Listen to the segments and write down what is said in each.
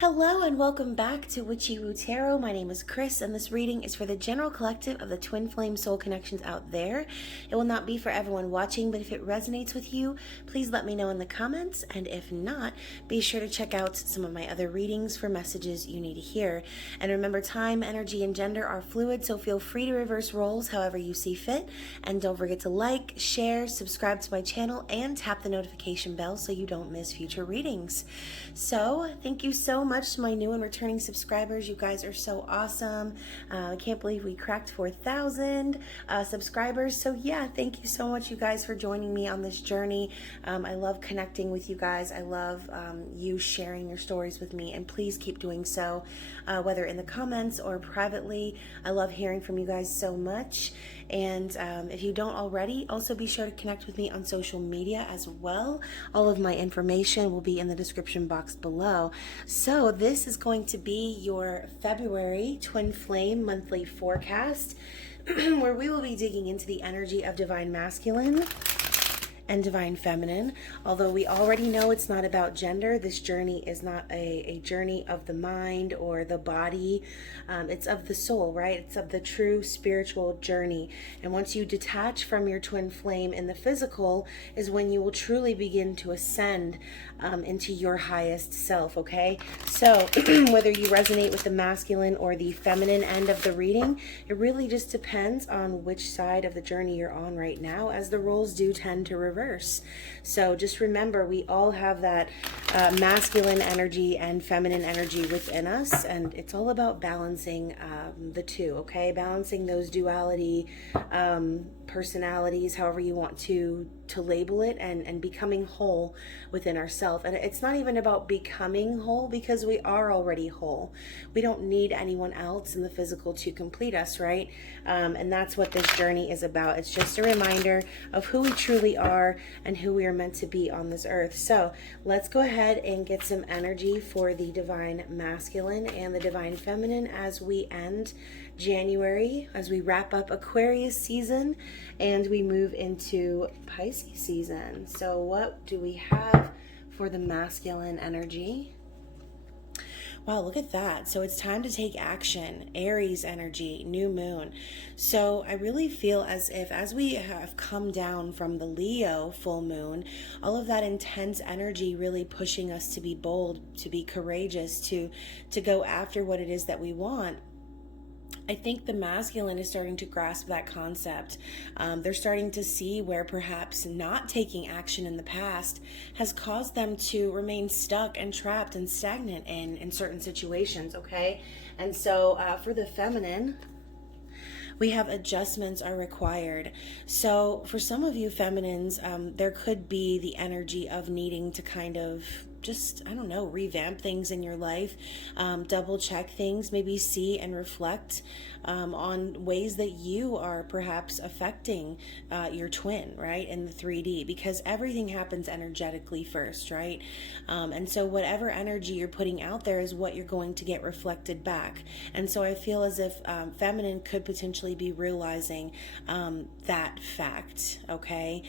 Hello and welcome back to Witchy-Woo Tarot. My name is Chris and this reading is for the general collective of the twin flame soul connections out there. It will not be for everyone watching, but if it resonates with you, please let me know in the comments, and if not, be sure to check out some of my other readings for messages you need to hear. And remember, time, energy, and gender are fluid, so feel free to reverse roles however you see fit. And don't forget to like, share, subscribe to my channel, and tap the notification bell so you don't miss future readings. So thank you so much to my new and returning subscribers. You guys are so awesome. I can't believe we cracked 4,000 subscribers. So yeah, thank you so much, you guys, for joining me on this journey. I love connecting with you guys. I love you sharing your stories with me, and please keep doing so, whether in the comments or privately. I love hearing from you guys so much. And if you don't already, also be sure to connect with me on social media as well. All of my information will be in the description box below. So this is going to be your February Twin Flame monthly forecast, where we will be digging into the energy of Divine Masculine and Divine Feminine. Although we already know it's not about gender, this journey is not a journey of the mind or the body. It's of the soul, right? It's of the true spiritual journey. And once you detach from your twin flame in the physical is when you will truly begin to ascend into your highest self, okay? So whether you resonate with the masculine or the feminine end of the reading, it really just depends on which side of the journey you're on right now, as the roles do tend to reverse. So just remember, we all have that masculine energy and feminine energy within us, and it's all about balancing the two, okay? Balancing those duality personalities, however you want to label it, and becoming whole within ourselves. And it's not even about becoming whole, because we are already whole. We don't need anyone else in the physical to complete us, right? And that's what this journey is about. It's just a reminder of who we truly are and who we are meant to be on this earth. So let's go ahead and get some energy for the Divine Masculine and the Divine Feminine as we end January, as we wrap up Aquarius season and we move into Pisces season. So what do we have for the masculine energy? Wow, look at that. So it's time to take action. Aries energy, new moon. So I really feel as if, as we have come down from the Leo full moon, all of that intense energy really pushing us to be bold, to be courageous, to go after what it is that we want. I think the masculine is starting to grasp that concept. They're starting to see where perhaps not taking action in the past has caused them to remain stuck and trapped and stagnant in certain situations, okay? And so for the feminine, we have adjustments are required. So for some of you feminines, there could be the energy of needing to kind of just, I don't know, revamp things in your life, double check things, maybe see and reflect on ways that you are perhaps affecting your twin, right, in the 3D, because everything happens energetically first, right? And so whatever energy you're putting out there is what you're going to get reflected back. And so I feel as if feminine could potentially be realizing that fact, okay?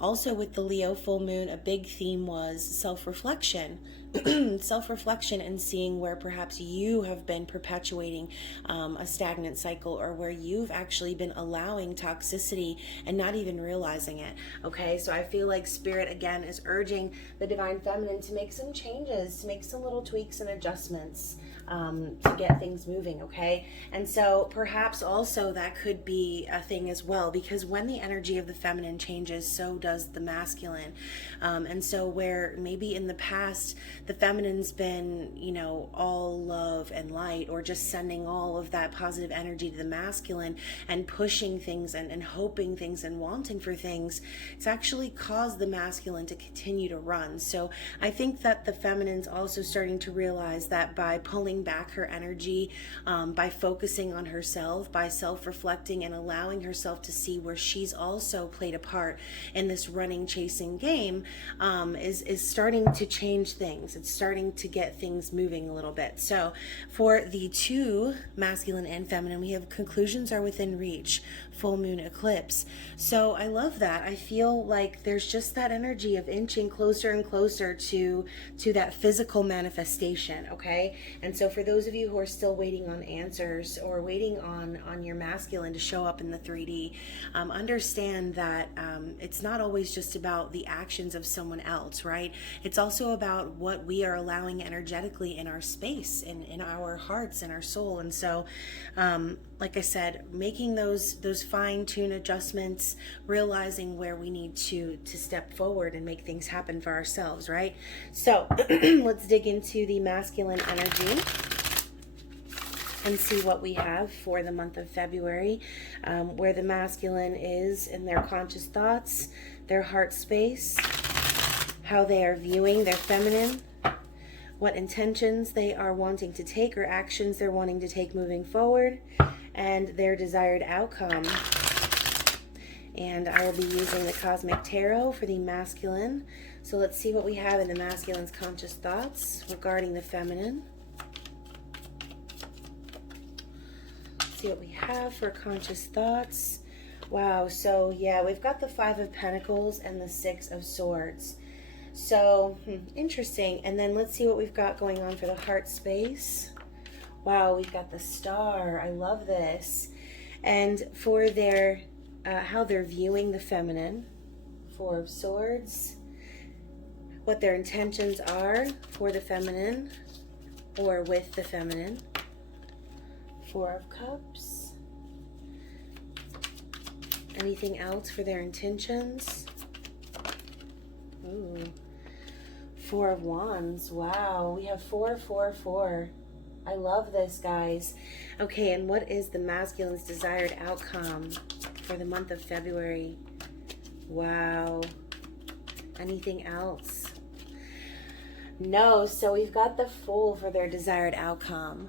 Also with the Leo full moon, a big theme was self-reflection. Self-reflection, and seeing where perhaps you have been perpetuating a stagnant cycle, or where you've actually been allowing toxicity and not even realizing it, okay? So I feel like Spirit again is urging the Divine Feminine to make some changes, to make some little tweaks and adjustments to get things moving, okay? And so perhaps also that could be a thing as well, because when the energy of the feminine changes, so does the masculine. And so where maybe in the past the feminine's been, you know, all love and light, or just sending all of that positive energy to the masculine and pushing things and hoping things and wanting for things, it's actually caused the masculine to continue to run. So I think that the feminine's also starting to realize that by pulling back her energy, by focusing on herself, by self-reflecting and allowing herself to see where she's also played a part in this running, chasing game, is starting to change things. It's starting to get things moving a little bit. So for the two, masculine and feminine, we have conclusions are within reach, full moon eclipse. So I love that. I feel like there's just that energy of inching closer and closer to that physical manifestation, okay? And so for those of you who are still waiting on answers or waiting on your masculine to show up in the 3D, understand that it's not always just about the actions of someone else, right? It's also about what we are allowing energetically in our space, in our hearts, in our soul. And so, like I said, making those fine-tune adjustments, realizing where we need to step forward and make things happen for ourselves, right? So let's dig into the masculine energy and see what we have for the month of February, where the masculine is in their conscious thoughts, their heart space, how they are viewing their feminine, what intentions they are wanting to take or actions they're wanting to take moving forward, and their desired outcome. And I will be using the Cosmic Tarot for the masculine. So let's see what we have in the masculine's conscious thoughts regarding the feminine. See what we have for conscious thoughts. Wow, so yeah, we've got the 5 of Pentacles and the 6 of Swords. So, interesting. And then let's see what we've got going on for the heart space. Wow, we've got the Star. I love this. And for their, how they're viewing the feminine, 4 of Swords, what their intentions are for the feminine or with the feminine, 4 of Cups. Anything else for their intentions? Ooh. 4 of Wands. Wow. We have 4, 4, 4. I love this, guys. Okay, and what is the masculine's desired outcome for the month of February? Wow. Anything else? No. So we've got the Fool for their desired outcome.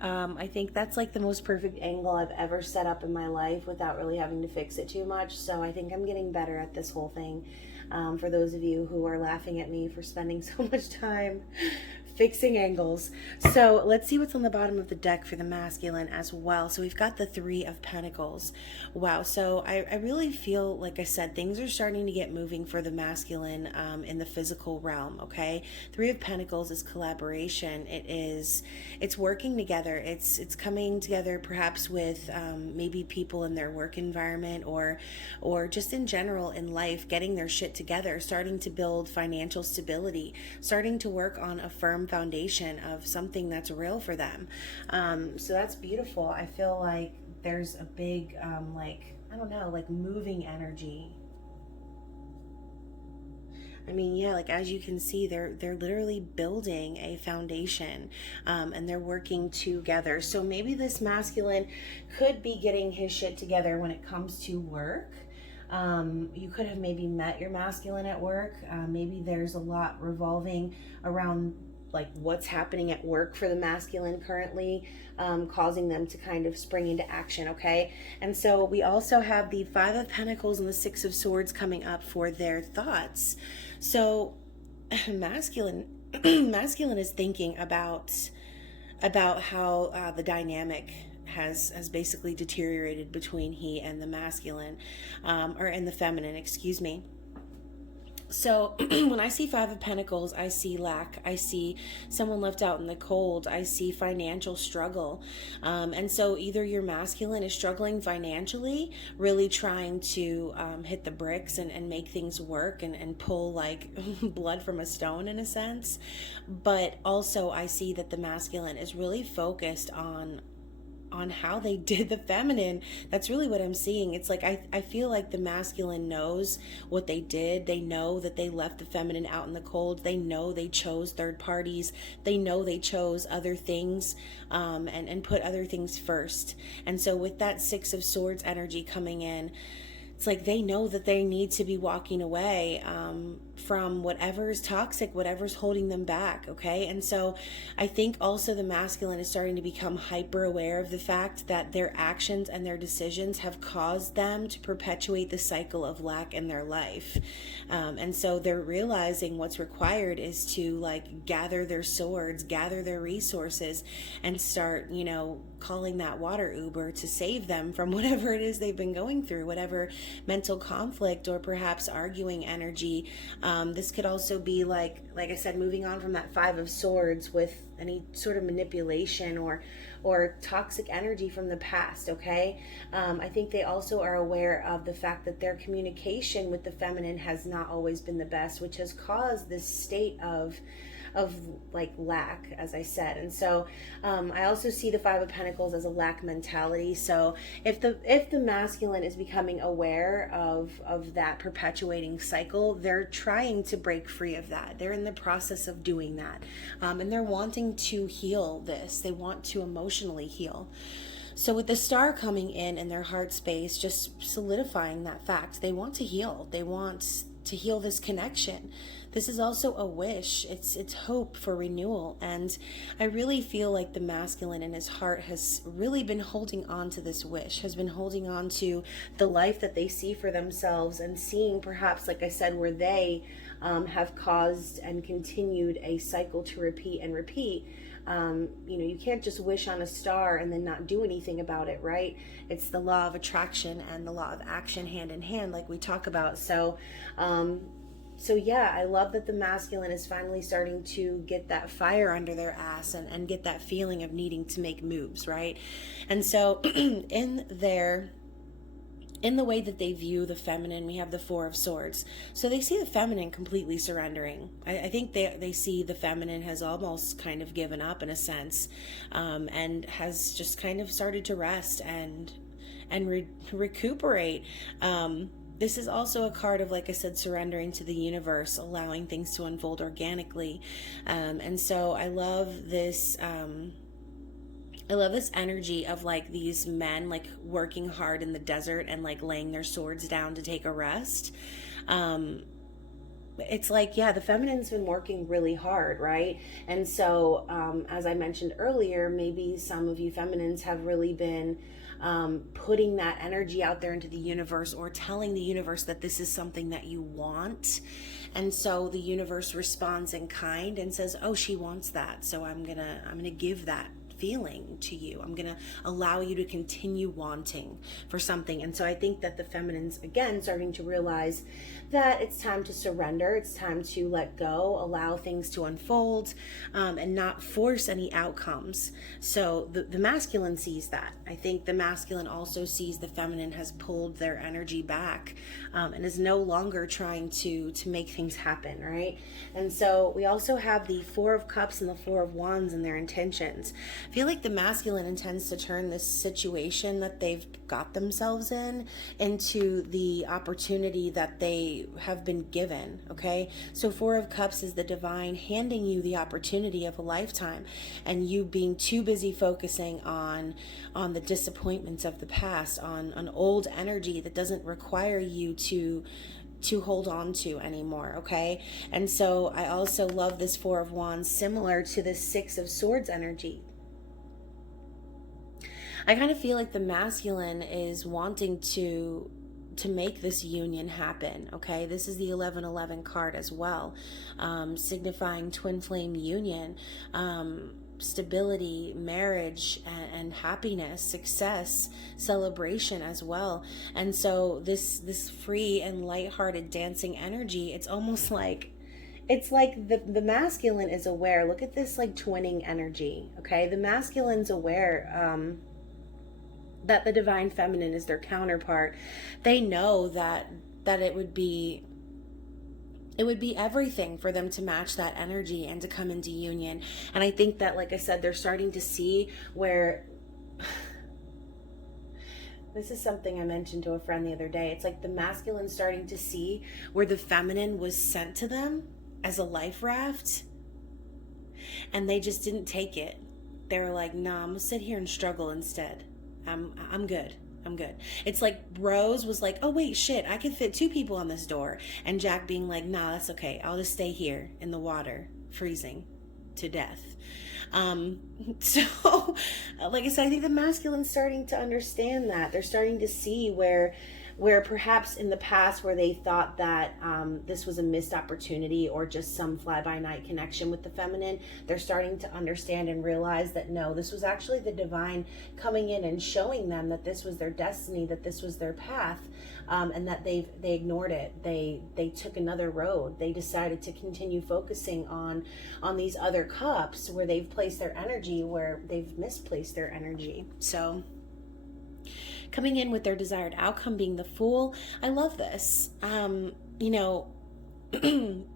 I think that's like the most perfect angle I've ever set up in my life without really having to fix it too much. So I think I'm getting better at this whole thing. For those of you who are laughing at me for spending so much time fixing angles. So let's see what's on the bottom of the deck for the masculine as well. So we've got the 3 of Pentacles. Wow. So I really feel, like I said, things are starting to get moving for the masculine in the physical realm. Okay. 3 of Pentacles is collaboration. It's working together. It's coming together perhaps with maybe people in their work environment or just in general in life, getting their shit together, starting to build financial stability, starting to work on a firm foundation of something that's real for them. So that's beautiful. I feel like there's a big I don't know, like moving energy. I mean, yeah, like as you can see, they're literally building a foundation, and they're working together. So maybe this masculine could be getting his shit together when it comes to work. You could have maybe met your masculine at work. Maybe there's a lot revolving around like what's happening at work for the masculine currently, causing them to kind of spring into action. Okay. And so we also have the 5 of Pentacles and the 6 of Swords coming up for their thoughts. So masculine is thinking about how the dynamic has basically deteriorated between he and the masculine, or in the feminine, excuse me. So when I see 5 of Pentacles, I see lack. I see someone left out in the cold. I see financial struggle. And so either your masculine is struggling financially, really trying to hit the bricks and make things work and pull like blood from a stone in a sense. But also I see that the masculine is really focused on how they did the feminine. That's really what I'm seeing. It's like I feel like the masculine knows what they did. They know that they left the feminine out in the cold. They know they chose third parties. They know they chose other things, and put other things first. And so with that 6 of Swords energy coming in, it's like they know that they need to be walking away from whatever's toxic, whatever's holding them back, okay? And so I think also the masculine is starting to become hyper aware of the fact that their actions and their decisions have caused them to perpetuate the cycle of lack in their life. And so they're realizing what's required is to like gather their swords, gather their resources, and start, you know, calling that water Uber to save them from whatever it is they've been going through, whatever mental conflict or perhaps arguing energy. This could also be like I said, moving on from that Five of Swords with any sort of manipulation or toxic energy from the past, okay? I think they also are aware of the fact that their communication with the feminine has not always been the best, which has caused this state of like lack, as I said. And so I also see the Five of Pentacles as a lack mentality. So if the masculine is becoming aware of that perpetuating cycle, they're trying to break free of that. They're in the process of doing that, and they're wanting to heal this. They want to emotionally heal. So with the Star coming in their heart space, just solidifying that fact, they want to heal. They want to heal this connection. This is also a wish. It's hope for renewal. And I really feel like the masculine in his heart has really been holding on to this wish, has been holding on to the life that they see for themselves, and seeing perhaps, like I said, where they have caused and continued a cycle to repeat and repeat. You can't just wish on a star and then not do anything about it, right? It's the law of attraction and the law of action hand in hand, like we talk about. So yeah, I love that the masculine is finally starting to get that fire under their ass and get that feeling of needing to make moves, right? And so in the way that they view the feminine, we have the Four of Swords. So they see the feminine completely surrendering. I think they see the feminine has almost kind of given up in a sense, and has just kind of started to rest and recuperate. This is also a card of, like I said, surrendering to the universe, allowing things to unfold organically. And so I love this... I love this energy of like these men like working hard in the desert and like laying their swords down to take a rest. It's like, yeah, the feminine's been working really hard, right? And so as I mentioned earlier, maybe some of you feminines have really been putting that energy out there into the universe, or telling the universe that this is something that you want. And so the universe responds in kind and says, oh, she wants that, so I'm gonna give that feeling to you. I'm gonna allow you to continue wanting for something. And so I think that the feminine's again starting to realize that it's time to surrender, it's time to let go, allow things to unfold, and not force any outcomes. So the masculine sees that. I think the masculine also sees the feminine has pulled their energy back, and is no longer trying to make things happen, right? And so we also have the Four of Cups and the Four of Wands and their intentions. I feel like the masculine intends to turn this situation that they've got themselves in into the opportunity that they have been given, okay? So Four of Cups is the divine handing you the opportunity of a lifetime, and you being too busy focusing on the disappointments of the past, on an old energy that doesn't require you to hold on to anymore, okay? And so I also love this Four of Wands, similar to this Six of Swords energy. I kind of feel like the masculine is wanting to make this union happen, okay? This is the 1111 card as well, signifying twin flame union, stability, marriage, and happiness, success, celebration as well. And so this free and lighthearted dancing energy, it's almost like the masculine is aware. Look at this like twinning energy, okay? The masculine's aware that the divine feminine is their counterpart. They know that it would be everything for them to match that energy and to come into union. And I think that, like I said, they're starting to see where this is something I mentioned to a friend the other day. It's like the masculine starting to see where the feminine was sent to them as a life raft, and they just didn't take it. They were like, nah, I'm gonna sit here and struggle instead. I'm good. I'm good. It's like Rose was like, oh wait, shit, I can fit 2 people on this door. And Jack being like, nah, that's okay. I'll just stay here in the water, freezing to death. So like I said, I think the masculine's starting to understand that. They're starting to see where perhaps in the past where they thought that this was a missed opportunity or just some fly-by-night connection with the feminine, they're starting to understand and realize that no, this was actually the divine coming in and showing them that this was their destiny, that this was their path, and that they ignored it. They took another road. They decided to continue focusing on these other cups where they've placed their energy, where they've misplaced their energy. So coming in with their desired outcome being the Fool. I love this. You know,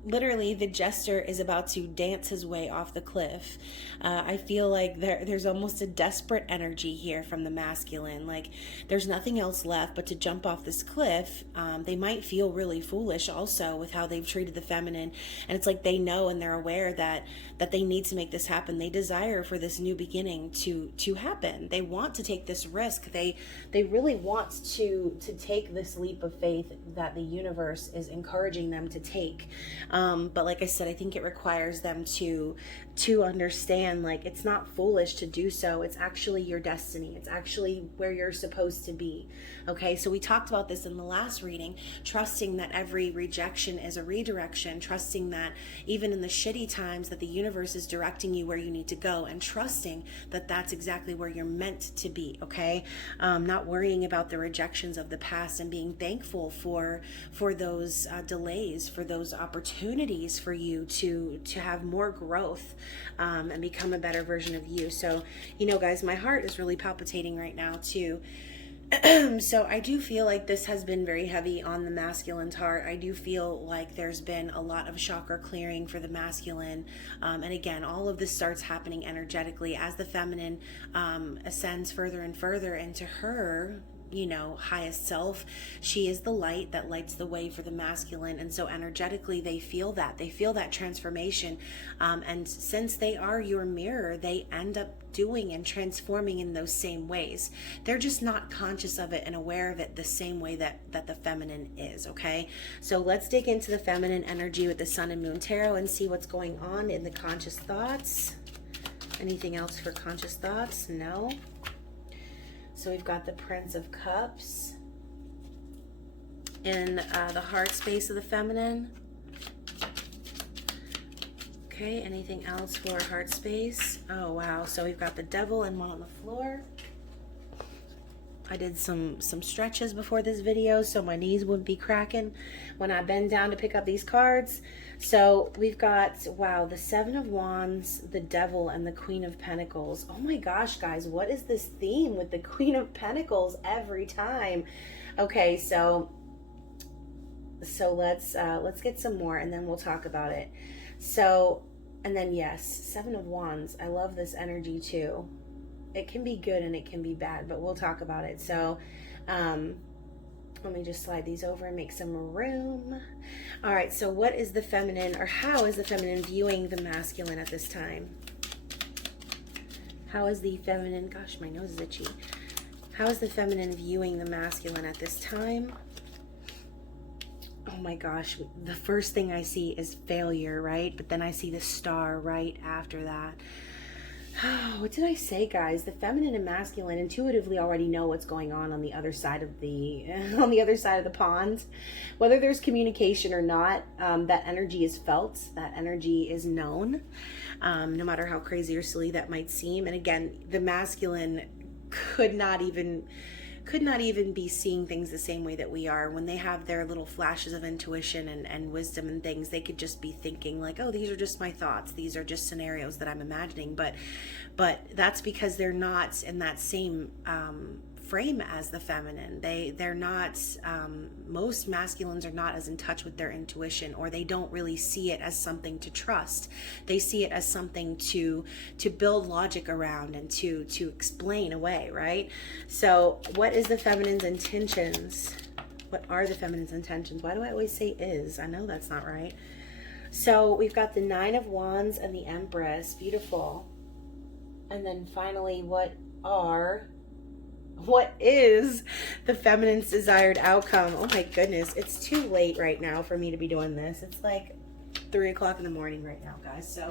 literally the jester is about to dance his way off the cliff. I feel like there's almost a desperate energy here from the masculine. Like there's nothing else left but to jump off this cliff. They might feel really foolish also with how they've treated the feminine. And it's like they know and they're aware that they need to make this happen. They desire for this new beginning to happen. They want to take this risk. They really want to take this leap of faith that the universe is encouraging them to take. But like I said, I think it requires them to understand, like, it's not foolish to do so. It's actually your destiny. It's actually where you're supposed to be. Okay, so we talked about this in the last reading, trusting that every rejection is a redirection, trusting that even in the shitty times that the universe is directing you where you need to go, and trusting that that's exactly where you're meant to be. Okay, not worrying about the rejections of the past and being thankful for those delays, for those opportunities for you to have more growth and become a better version of you. So, you know, guys, my heart is really palpitating right now too. So I do feel like this has been very heavy on the masculine's heart. I do feel like there's been a lot of chakra clearing for the masculine. And again, all of this starts happening energetically as the feminine ascends further and further into her, you know, highest self. She is the light that lights the way for the masculine. And so energetically, they feel that transformation. And since they are your mirror, they end up doing and transforming in those same ways. They're just not conscious of it and aware of it the same way that the feminine is. Okay, so let's dig into the feminine energy with the Sun and Moon Tarot and see what's going on in the conscious thoughts. Anything else for conscious thoughts? No. So we've got the Prince of Cups in the heart space of the feminine. Okay, anything else for heart space? Oh, wow. So we've got the Devil and one on the floor. I did some stretches before this video so my knees wouldn't be cracking when I bend down to pick up these cards. So we've got, wow, the Seven of Wands, the Devil, and the Queen of Pentacles. Oh my gosh, guys, what is this theme with the Queen of Pentacles every time? Okay, so let's get some more and then we'll talk about it. So, and then yes, Seven of Wands. I love this energy too. It can be good and it can be bad, but we'll talk about it. So, let me just slide these over and make some room. All right, so what is the feminine, or how is the feminine viewing the masculine at this time? How is the feminine, gosh, my nose is itchy. How is the feminine viewing the masculine at this time? Oh my gosh, the first thing I see is failure, right? But then I see the star right after that. What did I say, guys? The feminine and masculine intuitively already know what's going on the other side of the pond. Whether there's communication or not, that energy is felt. That energy is known, no matter how crazy or silly that might seem. And again, the masculine could not even be seeing things the same way that we are. When they have their little flashes of intuition and wisdom and things, they could just be thinking like, oh, these are just my thoughts, these are just scenarios that I'm imagining, but that's because they're not in that same frame as the feminine. They're not, most masculines are not as in touch with their intuition, or they don't really see it as something to trust. They see it as something to build logic around and to explain away, right? So what is the feminine's intentions? What are the feminine's intentions? Why do I always say is? I know that's not right. So we've got the Nine of Wands and the Empress. Beautiful. And then finally, what are What is the feminine's desired outcome? Oh my goodness, it's too late right now for me to be doing this. It's like 3 o'clock in the morning right now, guys. So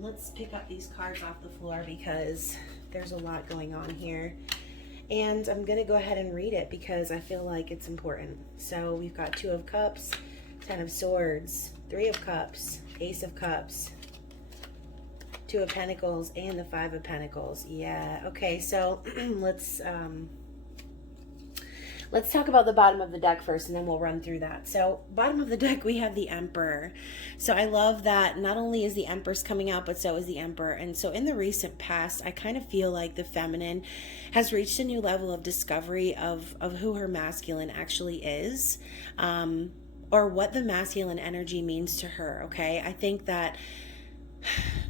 let's pick up these cards off the floor because there's a lot going on here. And I'm going to go ahead and read it because I feel like it's important. So we've got 2 of Cups, 10 of Swords, 3 of Cups, Ace of Cups, 2 of Pentacles, and the 5 of Pentacles. Yeah, okay, so let's talk about the bottom of the deck first, and then we'll run through that. So bottom of the deck, we have the Emperor. So I love that not only is the Empress coming out, but so is the Emperor. And so in the recent past, I kind of feel like the feminine has reached a new level of discovery of who her masculine actually is, or what the masculine energy means to her, okay? I think that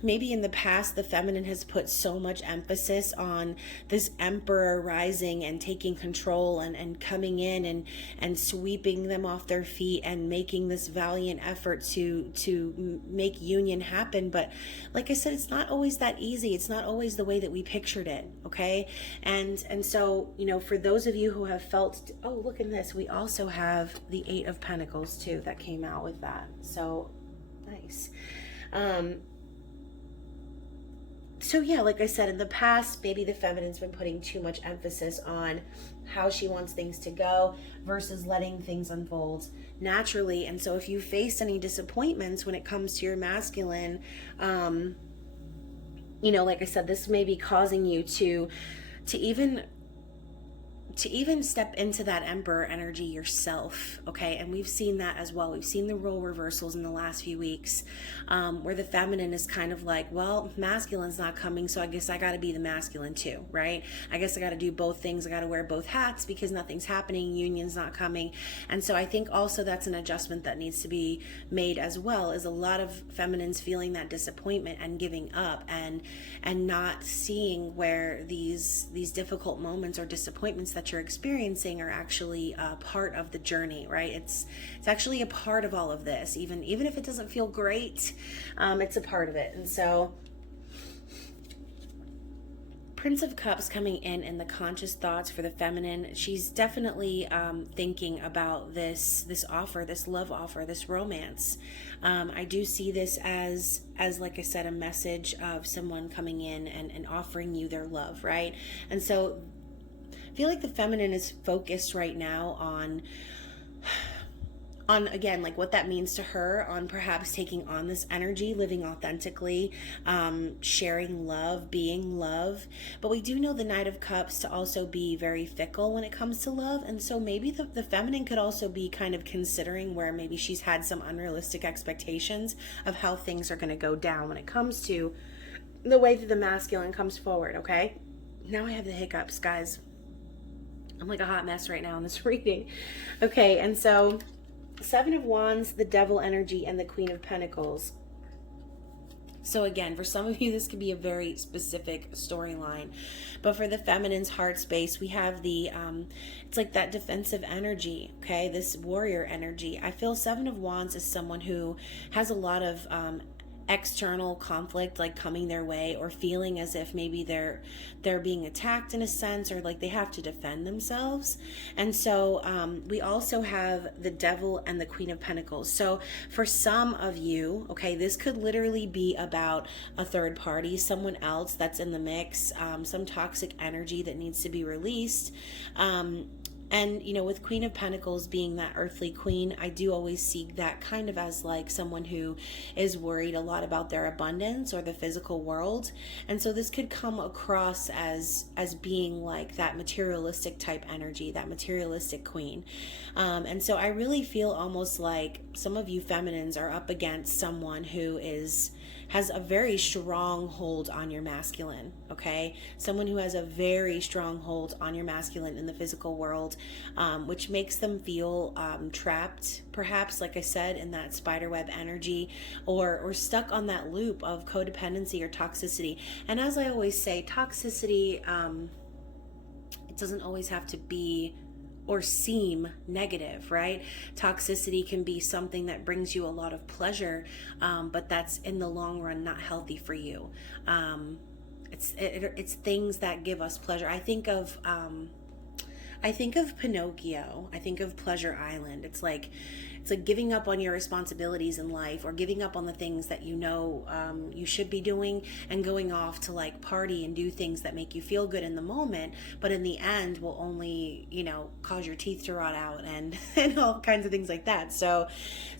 maybe in the past the feminine has put so much emphasis on this emperor rising and taking control and coming in and sweeping them off their feet and making this valiant effort to make union happen. But like I said, it's not always that easy. It's not always the way that we pictured it, okay? And so, you know, for those of you who have felt, oh, look at this, we also have the 8 of Pentacles too that came out with that. So nice. So yeah, like I said, in the past, maybe the feminine's been putting too much emphasis on how she wants things to go versus letting things unfold naturally. And so if you face any disappointments when it comes to your masculine, you know, like I said, this may be causing you to even step into that emperor energy yourself, okay? And we've seen that as well. We've seen the role reversals in the last few weeks, where the feminine is kind of like, well, masculine's not coming, so I guess I got to be the masculine too, right? I guess I got to do both things. I got to wear both hats because nothing's happening, union's not coming. And so I think also that's an adjustment that needs to be made as well, is a lot of feminines feeling that disappointment and giving up and not seeing where these difficult moments or disappointments that you're experiencing are actually part of the journey, right? It's actually a part of all of this, even if it doesn't feel great, it's a part of it. And so Prince of Cups coming in the conscious thoughts for the feminine, she's definitely thinking about this offer, this love offer, this romance. I do see this as like I said, a message of someone coming in and offering you their love, right? And so I feel like the feminine is focused right now on again, like what that means to her, on perhaps taking on this energy, living authentically, sharing love, being love. But we do know the Knight of Cups to also be very fickle when it comes to love. And so maybe the feminine could also be kind of considering where maybe she's had some unrealistic expectations of how things are going to go down when it comes to the way that the masculine comes forward, okay? Now I have the hiccups, guys. I'm like a hot mess right now in this reading. Okay, and so 7 of Wands, the Devil energy, and the Queen of Pentacles. So again, for some of you, this could be a very specific storyline. But for the feminine's heart space, we have the, it's like that defensive energy, okay? This warrior energy. I feel 7 of Wands is someone who has a lot of external conflict like coming their way, or feeling as if maybe they're being attacked in a sense, or like they have to defend themselves. And so we also have the Devil and the Queen of Pentacles. So for some of you, okay, this could literally be about a third party, someone else that's in the mix, some toxic energy that needs to be released. And, you know, with Queen of Pentacles being that earthly queen, I do always see that kind of as like someone who is worried a lot about their abundance or the physical world. And so this could come across as being like that materialistic type energy, that materialistic queen. And so I really feel almost like some of you feminines are up against someone who has a very strong hold on your masculine, okay? Someone who has a very strong hold on your masculine in the physical world, which makes them feel trapped, perhaps, like I said, in that spiderweb energy, or stuck on that loop of codependency or toxicity. And as I always say, toxicity, it doesn't always have to be or seem negative, right? Toxicity can be something that brings you a lot of pleasure, but that's in the long run not healthy for you. it's things that give us pleasure. I think of Pinocchio. I think of Pleasure Island. It's like giving up on your responsibilities in life, or giving up on the things that you know you should be doing, and going off to like party and do things that make you feel good in the moment, but in the end will only, you know, cause your teeth to rot out and and all kinds of things like that. So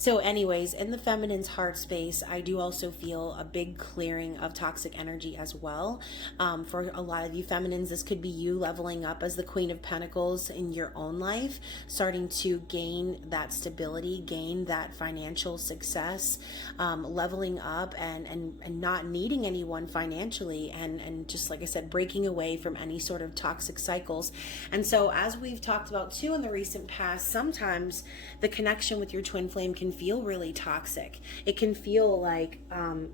anyways, in the feminine's heart space, I do also feel a big clearing of toxic energy as well. For a lot of you feminines, this could be you leveling up as the Queen of Pentacles in your own life, starting to gain that stability, gain that financial success, leveling up and not needing anyone financially, and just like I said, breaking away from any sort of toxic cycles. And so, as we've talked about too in the recent past, sometimes the connection with your twin flame can feel really toxic. It can feel like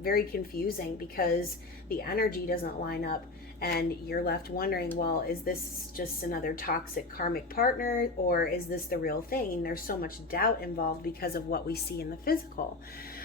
very confusing because the energy doesn't line up, and you're left wondering, well, is this just another toxic karmic partner, or is this the real thing? There's so much doubt involved because of what we see in the physical.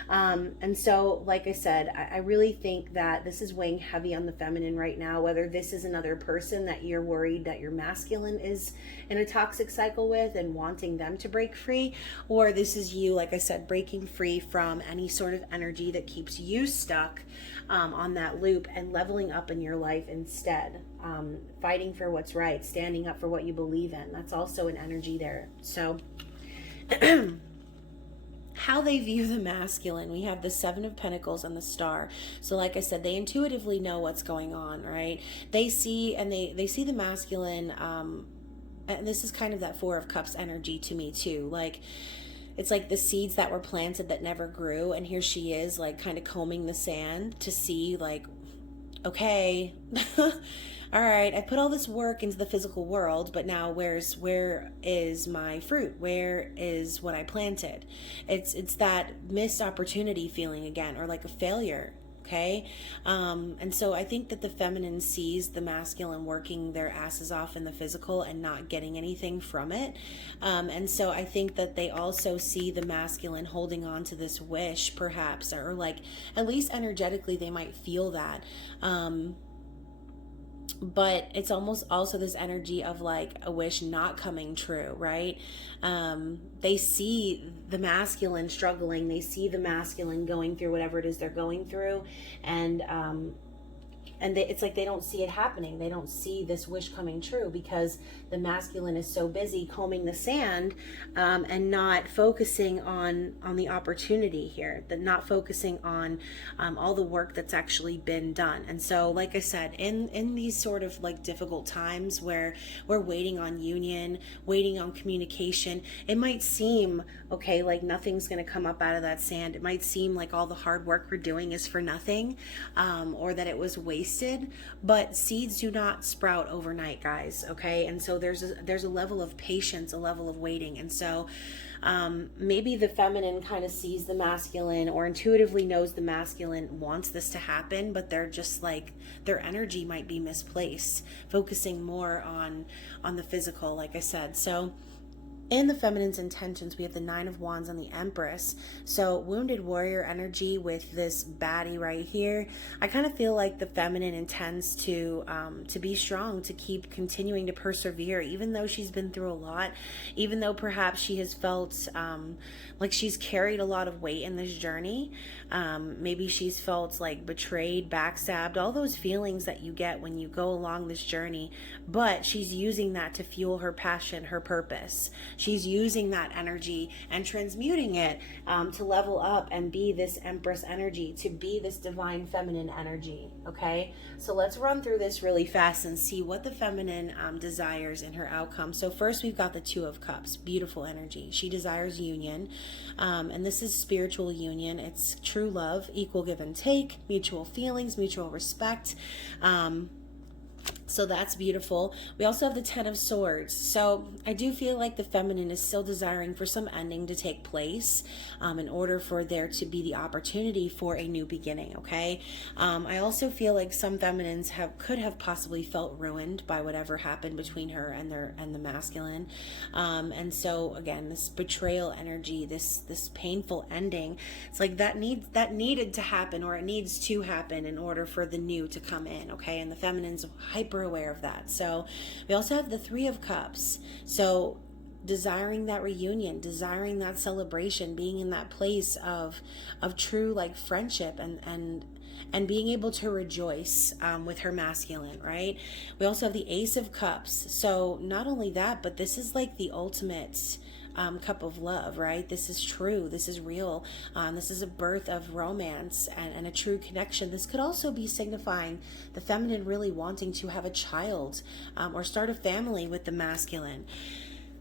And so, like I said, I really think that this is weighing heavy on the feminine right now, whether this is another person that you're worried that your masculine is in a toxic cycle with and wanting them to break free, or this is you, like I said, breaking free from any sort of energy that keeps you stuck on that loop and leveling up in your life instead. Fighting for what's right, standing up for what you believe in. That's also an energy there. So how they view the masculine, we have the Seven of Pentacles and the Star. So like I said, they intuitively know what's going on, right? They see, and they see the masculine, and this is kind of that Four of Cups energy to me too. Like, it's like the seeds that were planted that never grew, and here she is, like, kind of combing the sand to see, like, okay, all right, I put all this work into the physical world, but now where is my fruit? Where is what I planted? It's that missed opportunity feeling again, or like a failure. Okay. And so I think that the feminine sees the masculine working their asses off in the physical and not getting anything from it. And so I think that they also see the masculine holding on to this wish, perhaps, or like at least energetically they might feel that. But it's almost also this energy of like a wish not coming true, right? They see the masculine struggling. They see the masculine going through whatever it is they're going through. And it's like they don't see it happening. They don't see this wish coming true because the masculine is so busy combing the sand and not focusing on the opportunity here, not focusing on all the work that's actually been done. And so, like I said, in these sort of like difficult times where we're waiting on union, waiting on communication, it might seem, okay, like nothing's going to come up out of that sand. It might seem like all the hard work we're doing is for nothing, or that it was wasted. But seeds do not sprout overnight, guys. Okay, and so there's a level of patience, a level of waiting. And so maybe the feminine kind of sees the masculine, or intuitively knows the masculine wants this to happen, but they're just like, their energy might be misplaced, focusing more on the physical, like I said. So in the feminine's intentions, we have the Nine of Wands and the Empress. So wounded warrior energy with this baddie right here. I kind of feel like the feminine intends to be strong, to keep continuing to persevere, even though she's been through a lot, even though perhaps she has felt like she's carried a lot of weight in this journey. Maybe she's felt like betrayed, backstabbed, all those feelings that you get when you go along this journey. But she's using that to fuel her passion, her purpose. She's using that energy and transmuting it to level up and be this Empress energy, to be this divine feminine energy. Okay, so let's run through this really fast and see what the feminine desires in her outcome. So first, we've got the Two of Cups, beautiful energy. She desires union, and this is spiritual union. It's true love, equal give and take, mutual feelings, mutual respect. So that's beautiful. We also have the Ten of Swords. So I do feel like the feminine is still desiring for some ending to take place in order for there to be the opportunity for a new beginning, okay? I also feel like some feminines could have possibly felt ruined by whatever happened between her and the masculine. And so again, this betrayal energy, this painful ending, it's like that needed to happen, or it needs to happen in order for the new to come in, okay? And the feminine's hyper aware of that. So we also have the Three of Cups. So desiring that reunion, desiring that celebration, being in that place of true like friendship and being able to rejoice with her masculine, right? We also have the Ace of Cups. So not only that, but this is like the ultimate cup of love, right? This is true. This is real. This is a birth of romance and a true connection. This could also be signifying the feminine really wanting to have a child or start a family with the masculine.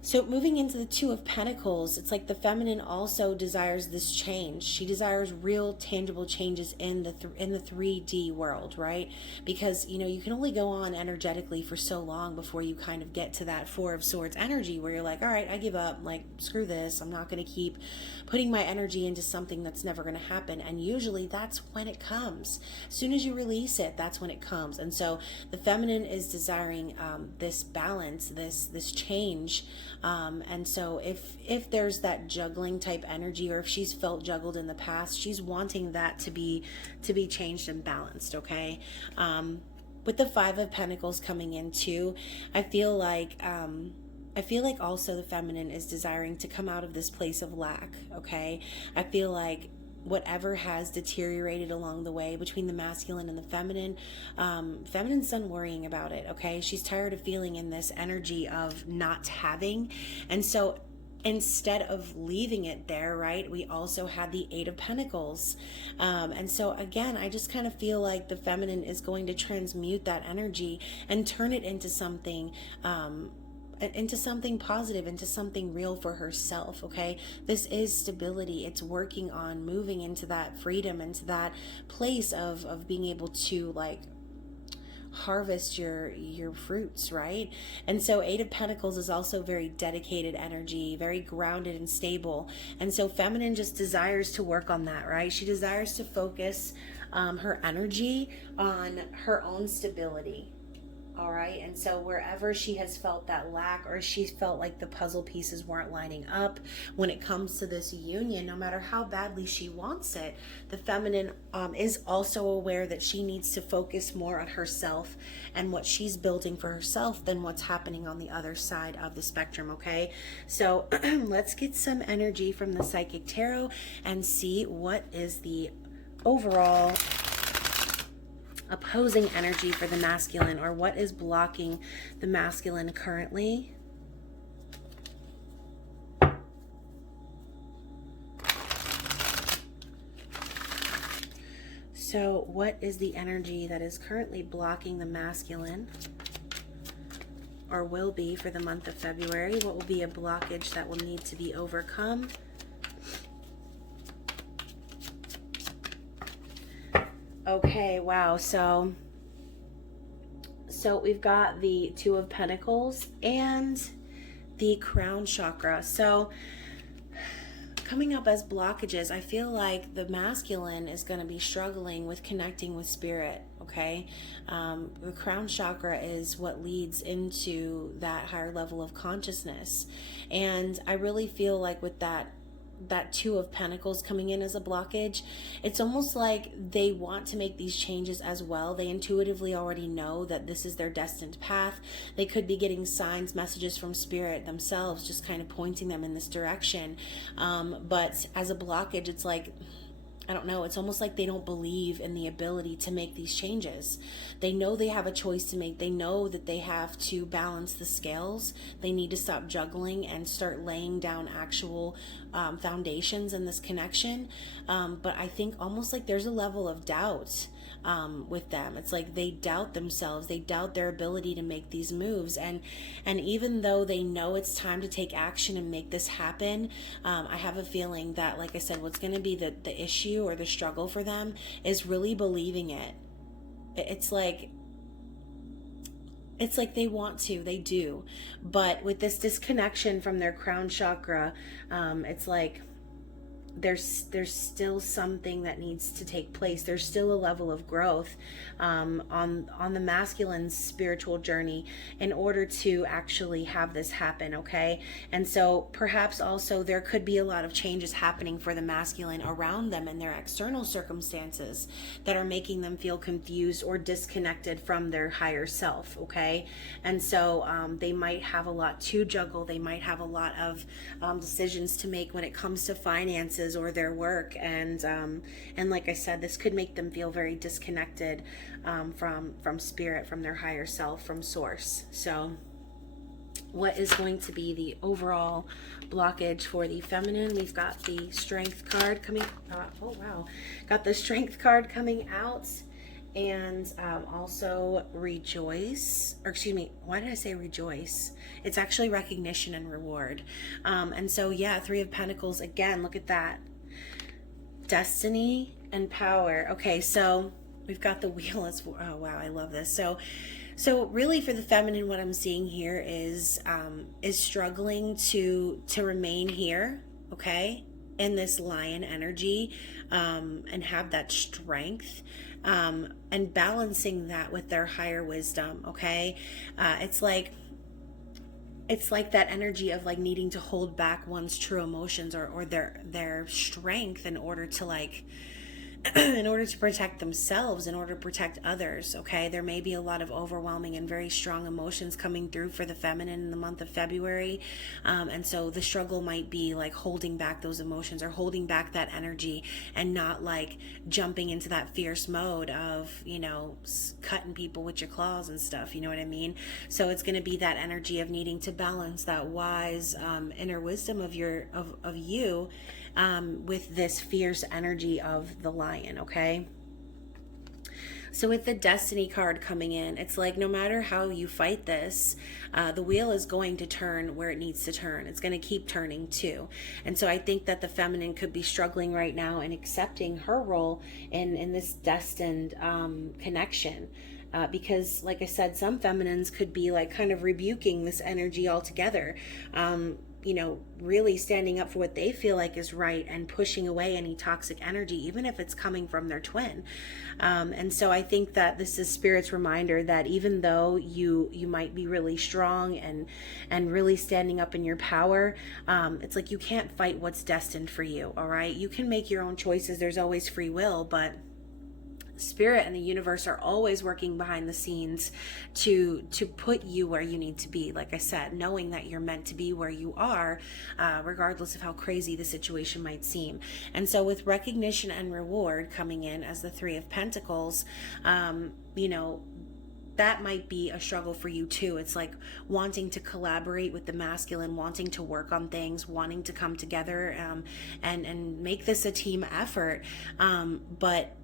So moving into the Two of Pentacles, it's like the feminine also desires this change. She desires real, tangible changes in the 3D world, right? Because, you know, you can only go on energetically for so long before you kind of get to that Four of Swords energy where you're like, all right, I give up. Like, screw this. I'm not going to keep putting my energy into something that's never going to happen. And usually that's when it comes. As soon as you release it, that's when it comes. And so the feminine is desiring this balance, this change. And so if there's that juggling type energy, or if she's felt juggled in the past, she's wanting that to be changed and balanced, okay? With the Five of Pentacles coming in too, I feel like also the feminine is desiring to come out of this place of lack, okay? I feel like whatever has deteriorated along the way between the masculine and the feminine, feminine's done worrying about it, okay? She's tired of feeling in this energy of not having. And so instead of leaving it there, right, we also had the Eight of Pentacles. And so again, I just kind of feel like the feminine is going to transmute that energy and turn it into something positive, into something real for herself, okay? This is stability. It's working on moving into that freedom, into that place of being able to like harvest your fruits, right? And so Eight of Pentacles is also very dedicated energy, very grounded and stable. And so feminine just desires to work on that, right? She desires to focus her energy on her own stability. All right. And so wherever she has felt that lack, or she felt like the puzzle pieces weren't lining up when it comes to this union, no matter how badly she wants it, the feminine is also aware that she needs to focus more on herself and what she's building for herself than what's happening on the other side of the spectrum. Okay. So let's get some energy from the Psychic Tarot and see what is the overall opposing energy for the masculine, or what is blocking the masculine currently. So what is the energy that is currently blocking the masculine, or will be for the month of February? What will be a blockage that will need to be overcome? Okay, wow. So we've got the Two of Pentacles and the crown chakra. So coming up as blockages, I feel like the masculine is going to be struggling with connecting with spirit, okay? The crown chakra is what leads into that higher level of consciousness. And I really feel like with that Two of Pentacles coming in as a blockage, it's almost like they want to make these changes as well. They intuitively already know that this is their destined path. They could be getting signs, messages from spirit themselves, just kind of pointing them in this direction. But as a blockage, it's like, I don't know, it's almost like they don't believe in the ability to make these changes. They know they have a choice to make. They know that they have to balance the scales. They need to stop juggling and start laying down actual foundations in this connection. But I think almost like there's a level of doubt with them. It's like they doubt themselves. They doubt their ability to make these moves. And even though they know it's time to take action and make this happen, I have a feeling that, like I said, what's going to be the issue or the struggle for them is really believing it. It's like it's like they want to, they do. But with this disconnection from their crown chakra, it's like there's still something that needs to take place. There's still a level of growth on the masculine's spiritual journey in order to actually have this happen, okay? And so perhaps also there could be a lot of changes happening for the masculine around them in their external circumstances that are making them feel confused or disconnected from their higher self, okay? And so they might have a lot to juggle. They might have a lot of decisions to make when it comes to finances or their work, and like I said, this could make them feel very disconnected from spirit, from their higher self, from source. So what is going to be the overall blockage for the feminine? We've got the strength card coming got the strength card coming out, and also rejoice, or excuse me, why did I say rejoice? It's actually recognition and reward. And so yeah, Three of Pentacles again, look at that, destiny and power. Okay, so we've got the wheel as, oh wow, I love this. So really for the feminine, what I'm seeing here is struggling to remain here, okay, in this lion energy, and have that strength, and balancing that with their higher wisdom, okay? It's like that energy of like needing to hold back one's true emotions or their strength in order to like in order to protect themselves, in order to protect others, okay? There may be a lot of overwhelming and very strong emotions coming through for the feminine in the month of February. And so the struggle might be like holding back those emotions or holding back that energy and not like jumping into that fierce mode of, you know, cutting people with your claws and stuff, you know what I mean? So it's going to be that energy of needing to balance that wise inner wisdom of you with this fierce energy of the lion, okay? So with the destiny card coming in, it's like no matter how you fight this, the wheel is going to turn where it needs to turn. It's going to keep turning too. And so I think that the feminine could be struggling right now in accepting her role in this destined connection. Because like I said, some feminines could be like kind of rebuking this energy altogether. You know, really standing up for what they feel like is right and pushing away any toxic energy, even if it's coming from their twin. And so I think that this is Spirit's reminder that even though you might be really strong and really standing up in your power, it's like you can't fight what's destined for you, all right? You can make your own choices. There's always free will, but Spirit and the universe are always working behind the scenes to put you where you need to be. Like I said, knowing that you're meant to be where you are, regardless of how crazy the situation might seem. And so with recognition and reward coming in as the Three of Pentacles, you know, that might be a struggle for you too. It's like wanting to collaborate with the masculine, wanting to work on things, wanting to come together, and make this a team effort. But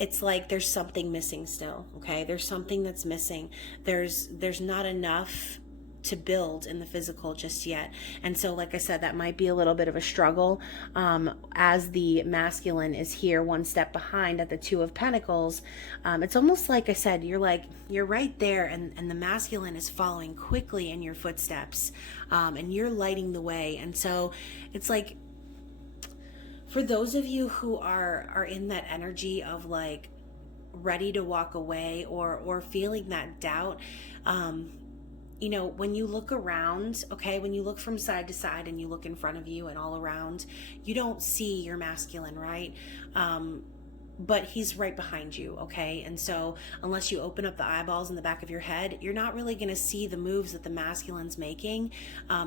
it's like there's something missing still, okay? There's something that's missing. There's not enough to build in the physical just yet. And so, like I said, that might be a little bit of a struggle as the masculine is here one step behind at the Two of Pentacles. It's almost like I said, you're right there, and the masculine is following quickly in your footsteps, and you're lighting the way. And so it's like, for those of you who are in that energy of like ready to walk away or feeling that doubt, you know, when you look around, okay, when you look from side to side and you look in front of you and all around, you don't see your masculine, right? But he's right behind you, okay? And so unless you open up the eyeballs in the back of your head, you're not really going to see the moves that the masculine's making,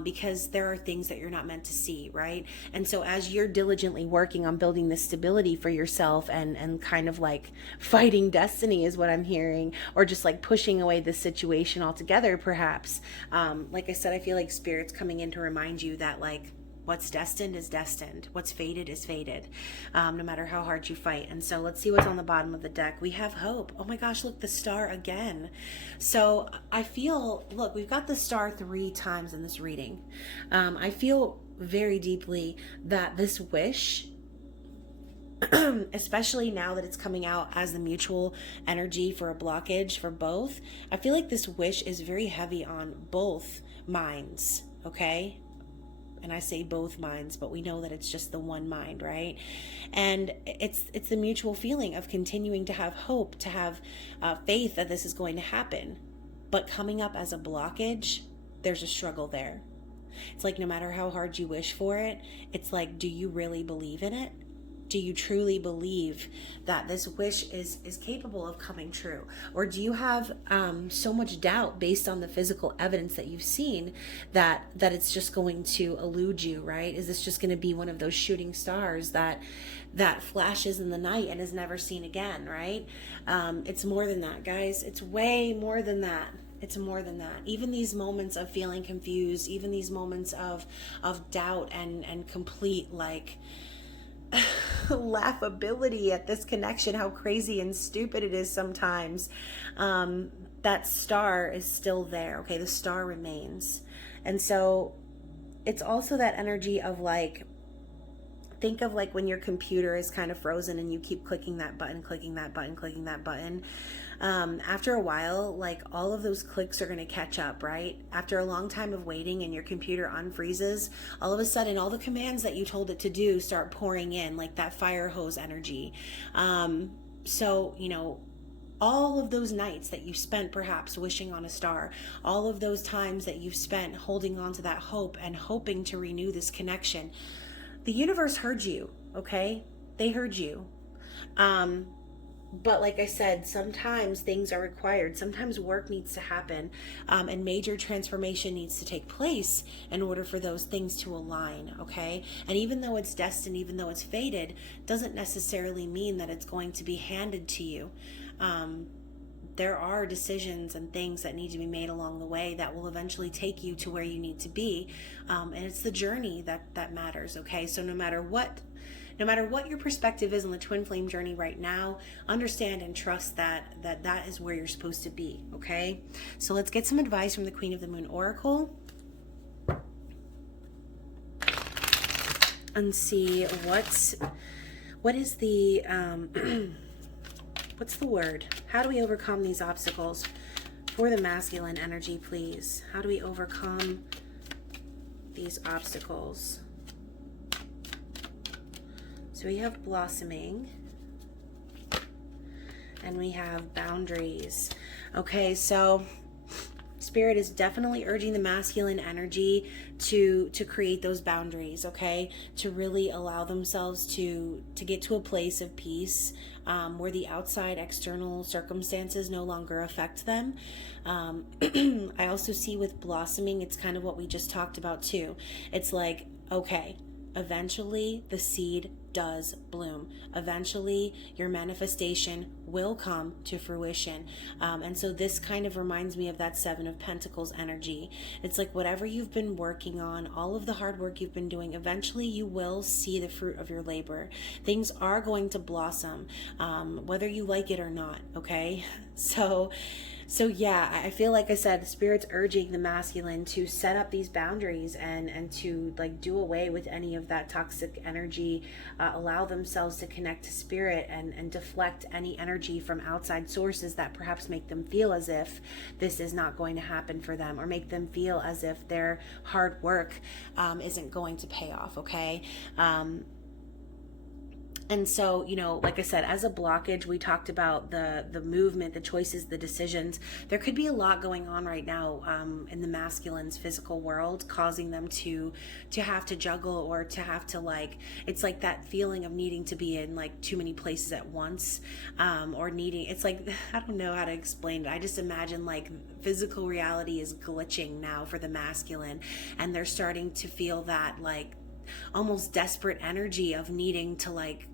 because there are things that you're not meant to see, right? And so as you're diligently working on building this stability for yourself and kind of like fighting destiny is what I'm hearing, or just like pushing away this situation altogether, perhaps, like I said, I feel like Spirit's coming in to remind you that like, what's destined is destined. What's fated is fated, no matter how hard you fight. And so let's see what's on the bottom of the deck. We have hope. Oh my gosh, look, the star again. So I feel, look, we've got the star 3 times in this reading. I feel very deeply that this wish especially now that it's coming out as the mutual energy for a blockage for both. I feel like this wish is very heavy on both minds, okay? And I say both minds, but we know that it's just the one mind, right? And it's the mutual feeling of continuing to have hope, to have faith that this is going to happen. But coming up as a blockage, there's a struggle there. It's like no matter how hard you wish for it, it's like, do you really believe in it? Do you truly believe that this wish is capable of coming true? Or do you have so much doubt based on the physical evidence that you've seen that it's just going to elude you, right? Is this just going to be one of those shooting stars that flashes in the night and is never seen again, right? It's more than that, guys. It's way more than that. It's more than that. Even these moments of feeling confused, even these moments of doubt and complete like laughability at this connection, how crazy and stupid it is sometimes, that star is still there, okay? The star remains. And so it's also that energy of like, think of like when your computer is kind of frozen and you keep clicking that button, clicking that button, clicking that button. After a while, like all of those clicks are going to catch up, right? After a long time of waiting and your computer unfreezes, all of a sudden all the commands that you told it to do start pouring in, like that fire hose energy. So, you know, all of those nights that you spent perhaps wishing on a star, all of those times that you've spent holding on to that hope and hoping to renew this connection, the universe heard you, okay? They heard you. But like I said, sometimes things are required. Sometimes work needs to happen, and major transformation needs to take place in order for those things to align, okay? And even though it's destined, even though it's fated, doesn't necessarily mean that it's going to be handed to you. There are decisions and things that need to be made along the way that will eventually take you to where you need to be. And it's the journey that matters, okay? So no matter what your perspective is on the twin flame journey right now, understand and trust that is where you're supposed to be, okay? So let's get some advice from the Queen of the Moon Oracle and see what is the what's the word? How do we overcome these obstacles for the masculine energy, please? How do we overcome these obstacles? So we have blossoming and we have boundaries. Okay, so Spirit is definitely urging the masculine energy to create those boundaries, okay? To really allow themselves to get to a place of peace, where the outside external circumstances no longer affect them. I also see with blossoming, it's kind of what we just talked about too. It's like, okay, eventually the seed does bloom. Eventually your manifestation will come to fruition. And so this kind of reminds me of that Seven of Pentacles energy. It's like whatever you've been working on, all of the hard work you've been doing, eventually you will see the fruit of your labor. Things are going to blossom, whether you like it or not, okay? So yeah, I feel like I said, Spirit's urging the masculine to set up these boundaries and to like do away with any of that toxic energy, allow themselves to connect to Spirit and deflect any energy from outside sources that perhaps make them feel as if this is not going to happen for them, or make them feel as if their hard work isn't going to pay off, okay? And so, you know, like I said, as a blockage, we talked about the movement, the choices, the decisions. There could be a lot going on right now in the masculine's physical world, causing them to have to juggle, or to have to like, it's like that feeling of needing to be in like too many places at once, or needing, it's like, I don't know how to explain it. I just imagine like physical reality is glitching now for the masculine, and they're starting to feel that like almost desperate energy of needing to like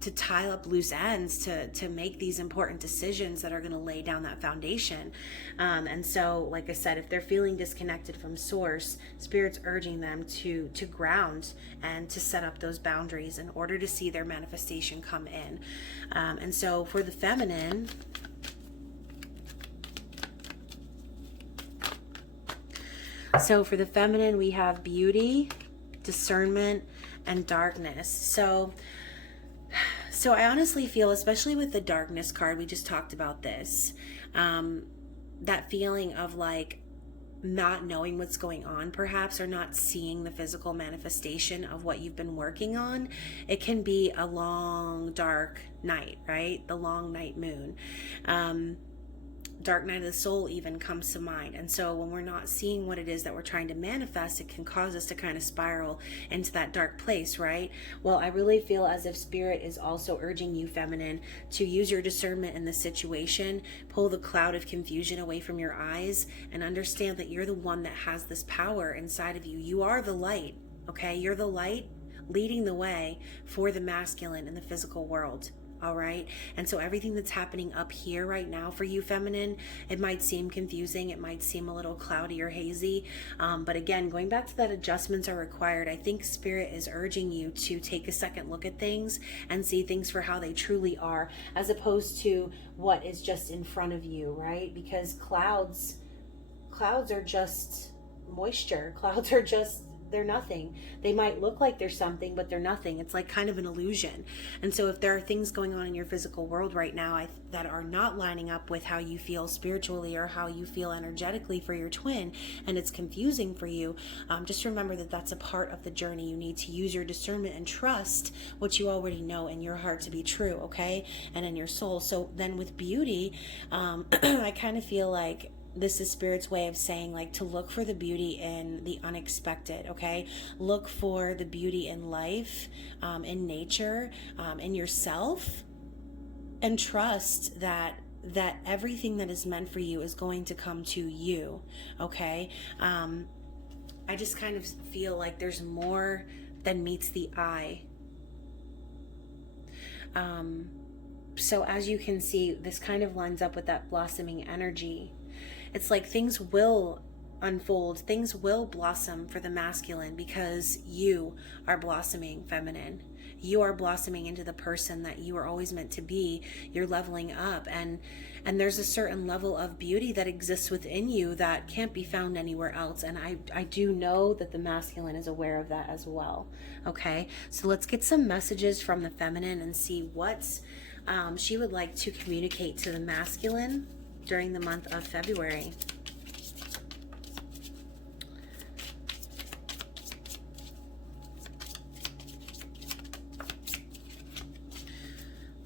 to tie up loose ends to make these important decisions that are going to lay down that foundation. And so, like I said, if they're feeling disconnected from source, Spirit's urging them to ground and to set up those boundaries in order to see their manifestation come in. And so for the feminine, we have beauty, discernment, and darkness. So So I honestly feel, especially with the darkness card, we just talked about this, that feeling of like not knowing what's going on perhaps, or not seeing the physical manifestation of what you've been working on. It can be a long dark night, right? The long night moon. Dark night of the soul even comes to mind. And so when we're not seeing what it is that we're trying to manifest, it can cause us to kind of spiral into that dark place, right? Well, I really feel as if Spirit is also urging you, feminine, to use your discernment in the situation, pull the cloud of confusion away from your eyes, and understand that you're the one that has this power inside of you. You are the light, okay? You're the light leading the way for the masculine in the physical world. All right. And so everything that's happening up here right now for you, feminine, it might seem confusing. It might seem a little cloudy or hazy. But again, going back to that, adjustments are required. I think Spirit is urging you to take a second look at things and see things for how they truly are, as opposed to what is just in front of you, right? Because clouds are just moisture. Clouds are just, they're nothing. They might look like they're something, but they're nothing. It's like kind of an illusion. And so if there are things going on in your physical world right now that are not lining up with how you feel spiritually or how you feel energetically for your twin, and it's confusing for you, just remember that that's a part of the journey. You need to use your discernment and trust what you already know in your heart to be true, okay? And in your soul. So then with beauty, I kind of feel like this is Spirit's way of saying, like, to look for the beauty in the unexpected, okay? Look for the beauty in life, in nature, in yourself, and trust that everything that is meant for you is going to come to you, okay? I just kind of feel like there's more than meets the eye. So as you can see, this kind of lines up with that blossoming energy. It's like things will unfold, things will blossom for the masculine because you are blossoming, feminine. You are blossoming into the person that you are always meant to be. You're leveling up, and there's a certain level of beauty that exists within you that can't be found anywhere else. And I do know that the masculine is aware of that as well. Okay, so let's get some messages from the feminine and see what she would like to communicate to the masculine during the month of February.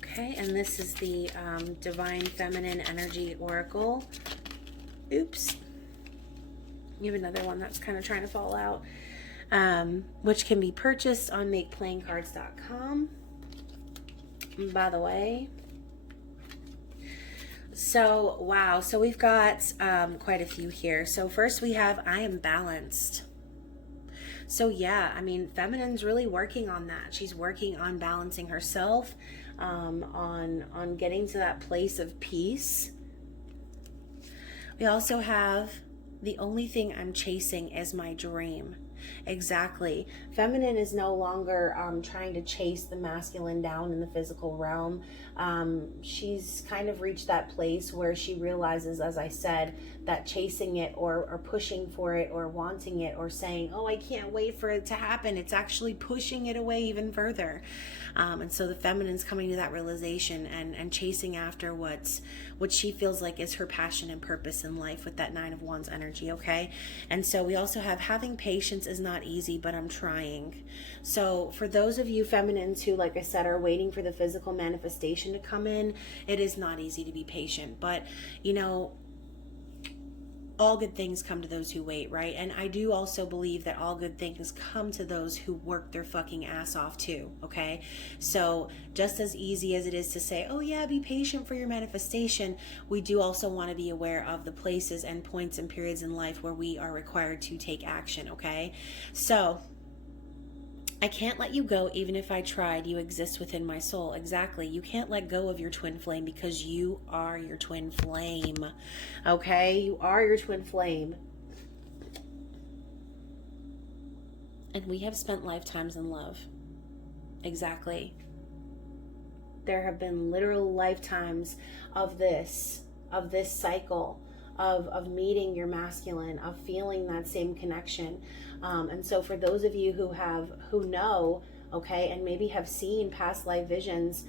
Okay, and this is the Divine Feminine Energy Oracle. Oops. You have another one that's kind of trying to fall out, which can be purchased on makeplayingcards.com, by the way. So, wow. So we've got quite a few here. So first we have, I am balanced. So yeah, I mean, feminine's really working on that. She's working on balancing herself, on getting to that place of peace. We also have, the only thing I'm chasing is my dream. Exactly. Feminine is no longer trying to chase the masculine down in the physical realm. She's kind of reached that place where she realizes, as I said, that chasing it or pushing for it or wanting it or saying, oh, I can't wait for it to happen, it's actually pushing it away even further. And so the feminine's coming to that realization and chasing after what she feels like is her passion and purpose in life with that Nine of Wands energy, okay? And so we also have, having patience is not easy, but I'm trying. So for those of you feminines who, like I said, are waiting for the physical manifestation to come in, it is not easy to be patient. But, you know, all good things come to those who wait, right? And I do also believe that all good things come to those who work their fucking ass off too, okay? So just as easy as it is to say, oh yeah, be patient for your manifestation, we do also want to be aware of the places and points and periods in life where we are required to take action, okay? So I can't let you go even if I tried. You exist within my soul. Exactly. You can't let go of your twin flame because you are your twin flame. Okay? You are your twin flame. And we have spent lifetimes in love. Exactly. There have been literal lifetimes of this cycle. Of meeting your masculine, of feeling that same connection. And so for those of you who know okay? And maybe have seen past life visions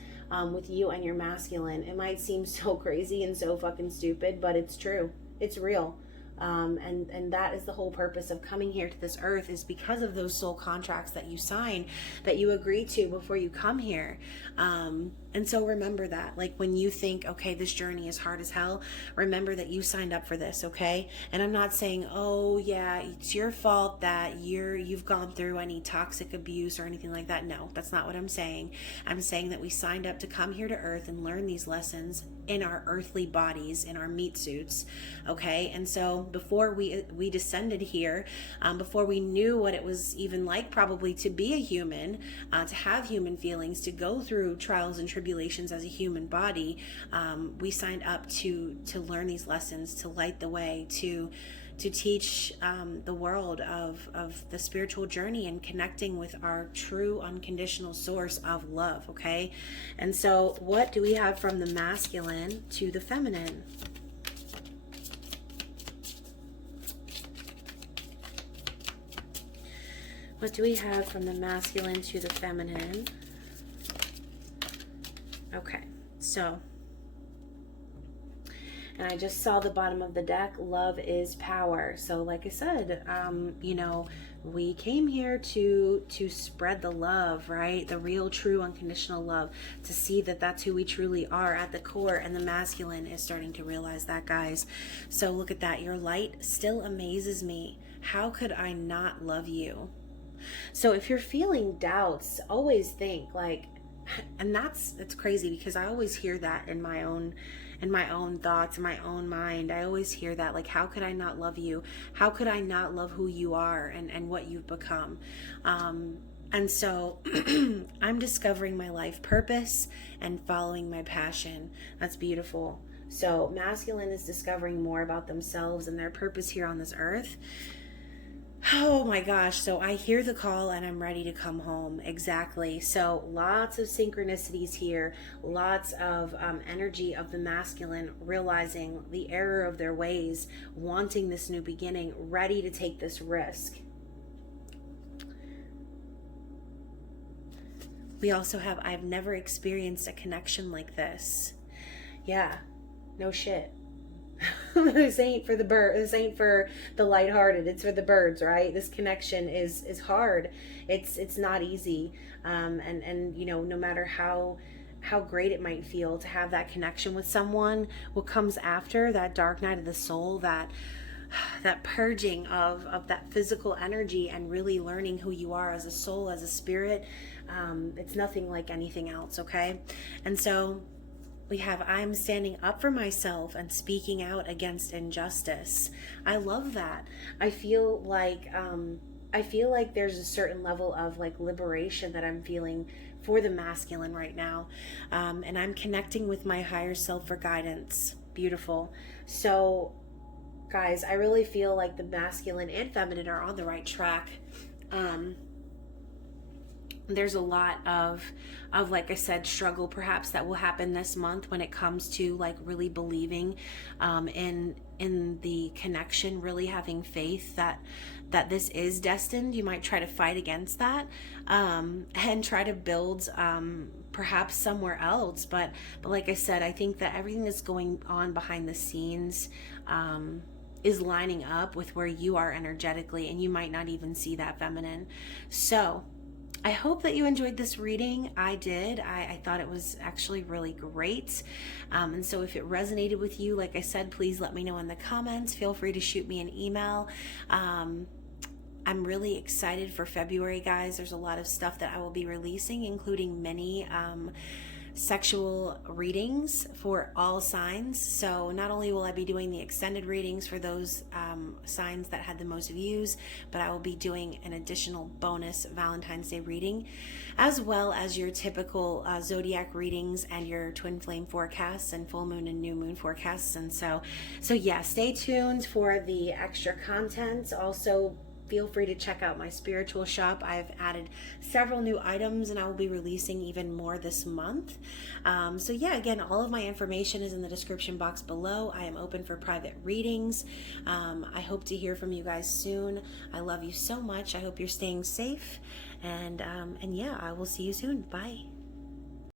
with you and your masculine. It might seem so crazy and so fucking stupid, but it's true. It's real. And that is the whole purpose of coming here to this earth, is because of those soul contracts that you sign, that you agree to before you come here. And so remember that, like, when you think, okay, this journey is hard as hell, remember that you signed up for this, okay? And I'm not saying, oh yeah, it's your fault that you've gone through any toxic abuse or anything like that. No, that's not what I'm saying. I'm saying that we signed up to come here to earth and learn these lessons in our earthly bodies, in our meat suits, okay? And so before we descended here, before we knew what it was even like probably to be a human, to have human feelings, to go through trials and tribulations as a human body, we signed up to learn these lessons, to light the way, to teach the world of the spiritual journey and connecting with our true unconditional source of love, okay? And so what do we have from the masculine to the feminine? What do we have from the masculine to the feminine? Okay, so, and I just saw the bottom of the deck, love is power. So like I said, you know, we came here to spread the love, right? The real, true, unconditional love, to see that that's who we truly are at the core. And the masculine is starting to realize that, guys. So look at that. Your light still amazes me. How could I not love you? So if you're feeling doubts, always think like, and it's crazy because I always hear that in my own thoughts, in my own mind. I always hear that, like, how could I not love you? How could I not love who you are and what you've become? And so I'm discovering my life purpose and following my passion. That's beautiful. So masculine is discovering more about themselves and their purpose here on this earth. Oh my gosh, so I hear the call and I'm ready to come home. Exactly. So lots of synchronicities here, lots of energy of the masculine realizing the error of their ways, wanting this new beginning, ready to take this risk. We also have, I've never experienced a connection like this. Yeah, no shit. This ain't for the bird. This ain't for the lighthearted. It's for the birds, right? This connection is hard. It's not easy. And you know, no matter how great it might feel to have that connection with someone, what comes after that dark night of the soul, that purging of that physical energy and really learning who you are as a soul, as a spirit, it's nothing like anything else, okay? And so we have, I'm standing up for myself and speaking out against injustice. I love that. I feel like there's a certain level of like liberation that I'm feeling for the masculine right now. And I'm connecting with my higher self for guidance. Beautiful. So guys, I really feel like the masculine and feminine are on the right track. There's a lot of like I said, struggle perhaps that will happen this month when it comes to like really believing in the connection, really having faith that this is destined. You might try to fight against that and try to build perhaps somewhere else, but like I said, I think that everything that's going on behind the scenes is lining up with where you are energetically, and you might not even see that, feminine. So I hope that you enjoyed this reading. I did. I thought it was actually really great. And so if it resonated with you, like I said, please let me know in the comments. Feel free to shoot me an email. I'm really excited for February, guys. There's a lot of stuff that I will be releasing, including many sexual readings for all signs. So not only will I be doing the extended readings for those signs that had the most views, but I will be doing an additional bonus Valentine's Day reading, as well as your typical zodiac readings and your twin flame forecasts and full moon and new moon forecasts. And so yeah, stay tuned for the extra content. Also, feel free to check out my spiritual shop. I've added several new items and I will be releasing even more this month. So yeah, again, all of my information is in the description box below. I am open for private readings. I hope to hear from you guys soon. I love you so much. I hope you're staying safe, and yeah, I will see you soon. Bye.